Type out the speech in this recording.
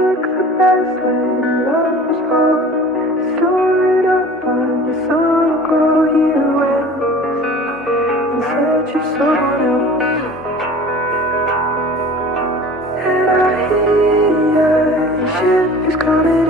took the best when love was hard. Store it up on your soul, call you and said you someone else. And I hear your ship is coming